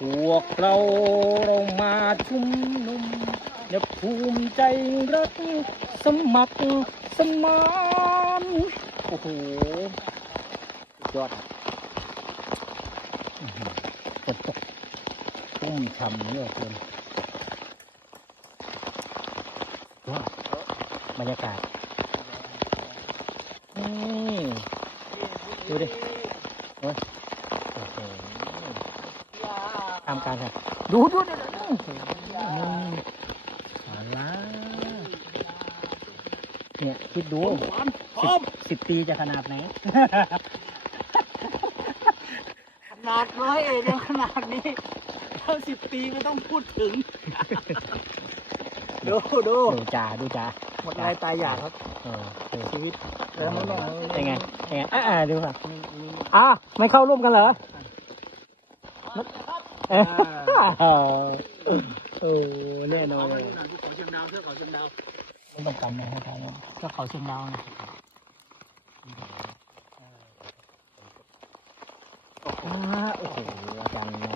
พวกเราเรามาชุมนุมอย่าภูมิใจรัก สมัครสมานโอ้โหสุดยอดอะอื้อหือฝนตกตุ้มช่ำเหลือเกินว้าบรรยากาศนี่ดูดิโอ้ย ตามการค่ะดูดูดูดูดูนี่สาระเนี่ยคิดดูสิบสิบปีจะขนาดไหน ขนาดร้อยเอ็ดยังขนาดนี้เท่าสิบปีไม่ต้องพูดถึง ดูดูดูจ่าดูจ่าหมดลายตายอยากครับเออเออชีวิตเออเป็นไงเป็นไงอ่าอ่าดูค่ะอ่าไม่เข้าร่วมกันเหรอเออ โอ้แน่นอนเลยภูเขาเชียงดาวเทือกเขาเชียงดาวไม่ต้องกันนะครับท่านก็เขาเชียงดาวนะอ่าโอ้โหอาจารย์น